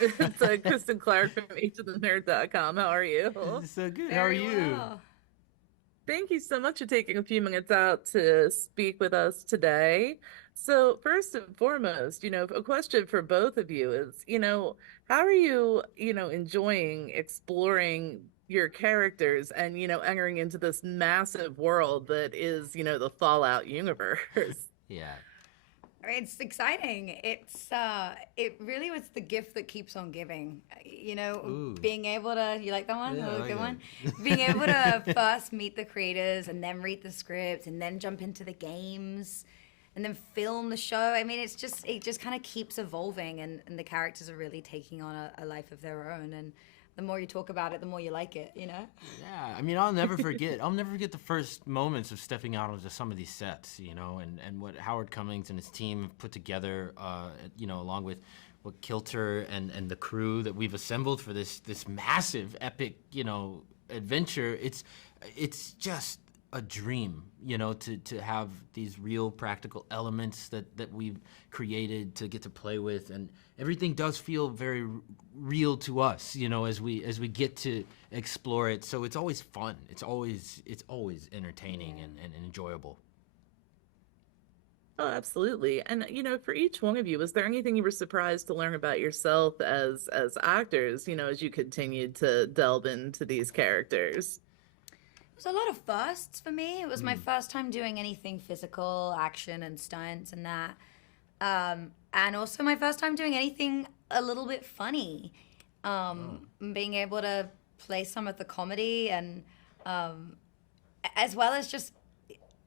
It's Kristen Clark from HofTheNerd.com. How are you? So good. How are Very you? well. Thank you so much for taking a few minutes out to speak with us today. So, first and foremost, a question for both of you is, how are you, enjoying exploring your characters and, entering into this massive world that is, the Fallout universe? Yeah. It's exciting. It really was the gift that keeps on giving. Ooh. Being able to, you like that one? Yeah, That I was a like good one. Being able it. to first meet the creators and then read the scripts and then jump into the games and then film the show. I mean, it just kind of keeps evolving and the characters are really taking on a life of their own. And the more you talk about it, the more you like it, you know? Yeah, I mean, I'll never forget. I'll never forget the first moments of stepping out onto some of these sets, and what Howard Cummings and his team have put together, along with what Kilter and the crew that we've assembled for this massive, epic, adventure. It's just a dream, to have these real practical elements that we've created to get to play with, and everything does feel very real to us, as we get to explore it. So it's always fun. It's always entertaining and enjoyable. Oh, absolutely. And for each one of you, was there anything you were surprised to learn about yourself as actors, as you continued to delve into these characters? It was a lot of firsts for me. It was my Mm. first time doing anything physical, action and stunts and that. And also my first time doing anything a little bit funny. Oh. Being able to play some of the comedy and as well as just,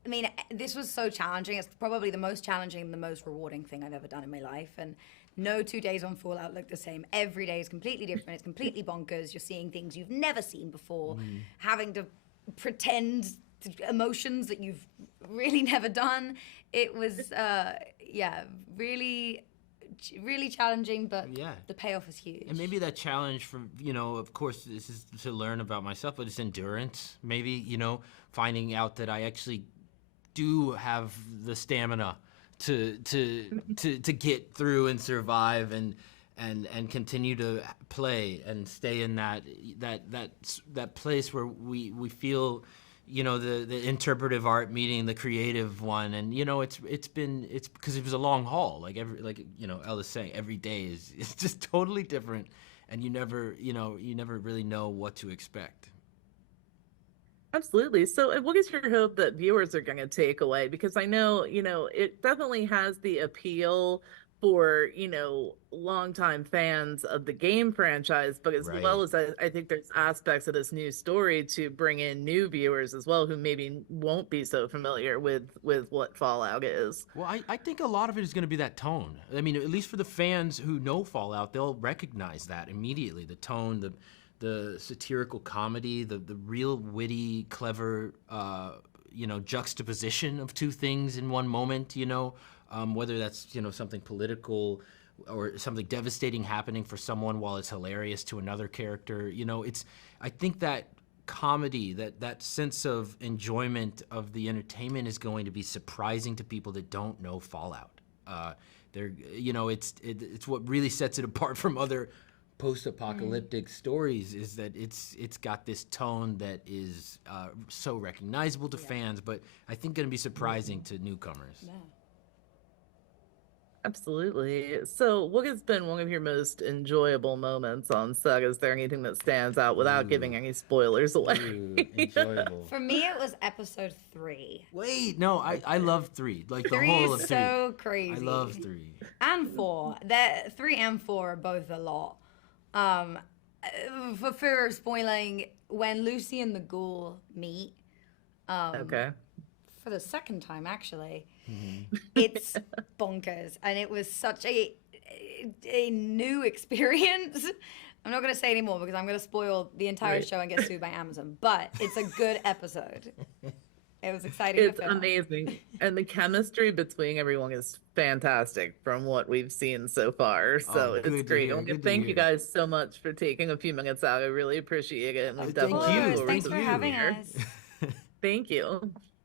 I mean, this was so challenging. It's probably the most challenging and the most rewarding thing I've ever done in my life. And no 2 days on Fallout look the same. Every day is completely different. It's completely bonkers. You're seeing things you've never seen before, having to pretend emotions that you've really never done. It was, really, really challenging, but Yeah. the payoff is huge. And maybe that challenge for, of course, this is to learn about myself, but it's endurance. Maybe, finding out that I actually do have the stamina to get through and survive and continue to play and stay in that place where we feel, the interpretive art meeting the creative one. And it's because it was a long haul. Like Ella's saying, every day is it's just totally different, and you never really know what to expect. Absolutely. So, what is your hope that viewers are going to take away? Because I know, it definitely has the appeal for, longtime fans of the game franchise, but as well Right. as I think there's aspects of this new story to bring in new viewers as well who maybe won't be so familiar with what Fallout is. Well, I think a lot of it is going to be that tone. I mean, at least for the fans who know Fallout, they'll recognize that immediately. The tone, the satirical comedy, the real witty, clever, juxtaposition of two things in one moment. Whether that's something political or something devastating happening for someone while it's hilarious to another character. I think that comedy, that sense of enjoyment of the entertainment is going to be surprising to people that don't know Fallout. It's what really sets it apart from other post-apocalyptic stories, is that it's got this tone that is so recognizable to fans, but I think going to be surprising to newcomers. Yeah. Absolutely. So, what has been one of your most enjoyable moments on set? Is there anything that stands out without giving Ooh, any spoilers away? enjoyable. For me, it was episode 3. Wait, no, I love 3, like the 3 whole of is 3. so I crazy. love 3. And 4. That 3 and 4 are both a lot. Um, for fear of spoiling, when Lucy and the ghoul meet, Okay. for the second time actually, it's bonkers, and it was such a new experience. I'm not going to say anymore because I'm going to spoil the entire Right. show and get sued by Amazon. But it's a good episode. It was exciting to It's film. amazing. And the chemistry between everyone is fantastic from what we've seen so far. Oh, So it's good to great. I hear. want to Good to thank you hear. guys so much for taking a few minutes out. I really appreciate it. And we Thank definitely look you. Of course. forward Thanks to for the Thank having you. premiere. us. Thank you.